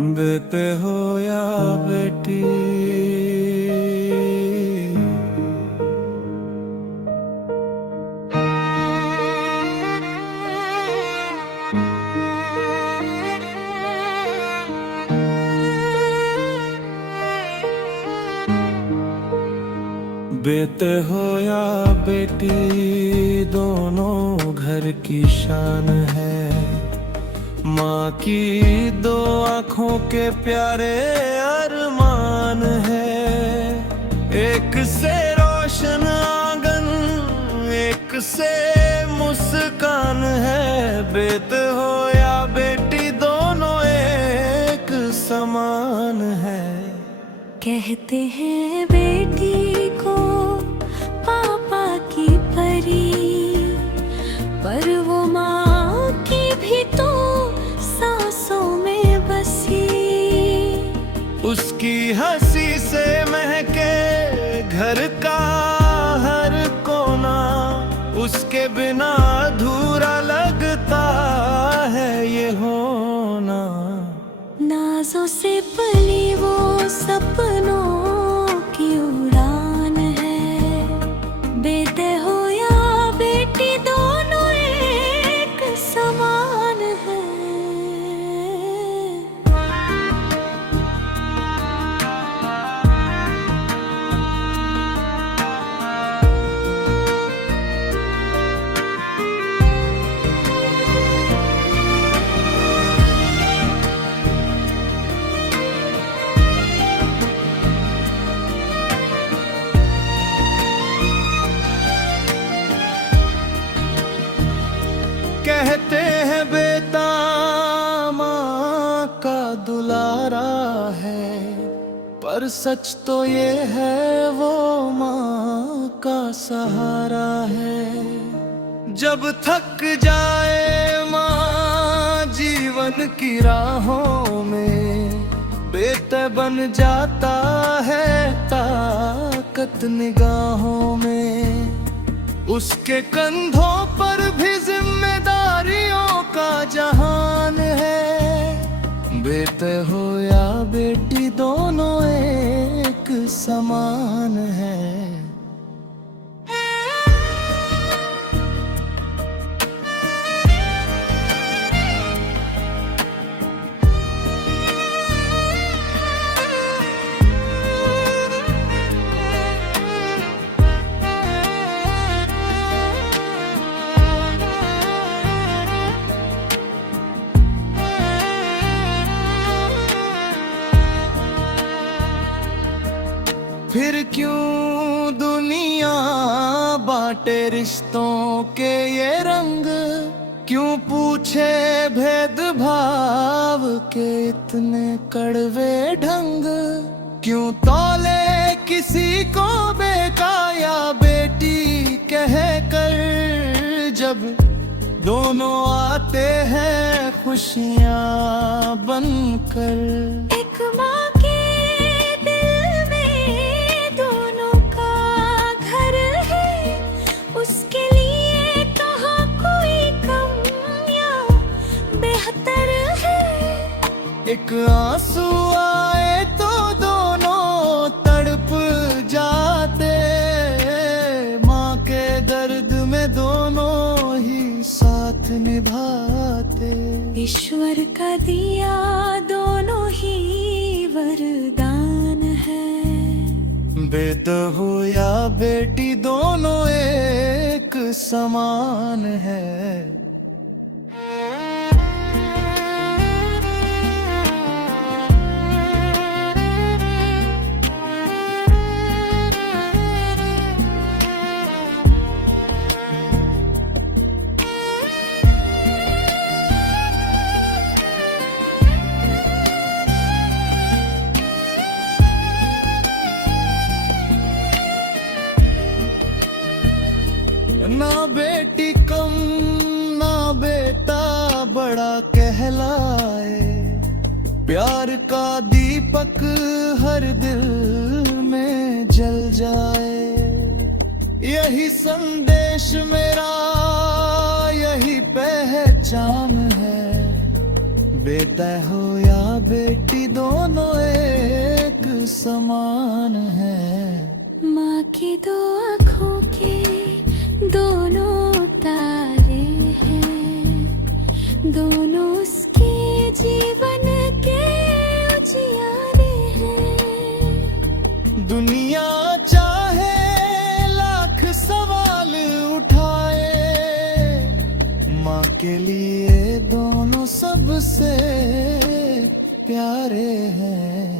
बेटे हो या बेटी, बेटे हो या बेटी, दोनों घर की शान है। माँ की दो आँखों के प्यारे अरमान है। एक से रोशन आंगन, एक से मुस्कान है। बेटे हो या बेटी, दोनों एक समान है। कहते हैं बेटी को पापा की परी, पर वो माँ की भी तो सांसों में बसी। उसकी हंसी से महके घर का हर कोना, उसके बिना अधूरा लगता है ये होना। नाजों से पली वो सपनों की उड़ान है। बेटे हो या बेटी, दोनों एक समान है। कहते हैं बेटा माँ का दुलारा है, पर सच तो ये है वो माँ का सहारा है। जब थक जाए माँ जीवन की राहों में, बेटे बन जाता है ताकत निगाहों में। उसके कंधों पर भी जिम्मेदारियों का जहान है। बेटे हो या बेटी, दोनों एक समान है। फिर क्यों दुनिया बांटे रिश्तों के ये रंग, क्यों पूछे भेदभाव के इतने कड़वे ढंग। क्यों तौले किसी को बेटा या बेटी कह कर, जब दोनों आते हैं खुशियाँ बनकर। एक माँ के दिल में दोनों का घर है, उसके लिए कहाँ कोई कम या बेहतर है। एक आंसू आए तो दोनों तड़प जाते, माँ के दर्द में दोनों ही साथ निभाते। ईश्वर का दिया दोनों ही वरदान है। बेटा हो या बेटी, दोनों एक समान है। ना बेटी कम ना बेटा बड़ा कहलाए, प्यार का दीपक हर दिल में जल जाए। यही संदेश मेरा, यही पहचान है। बेटा हो या बेटी दोनों एक समान है। माँ की दो आँखों के दोनों तारे हैं, दोनों उसके जीवन के उजियारे हैं। दुनिया चाहे लाख सवाल उठाए, माँ के लिए दोनों सबसे प्यारे हैं।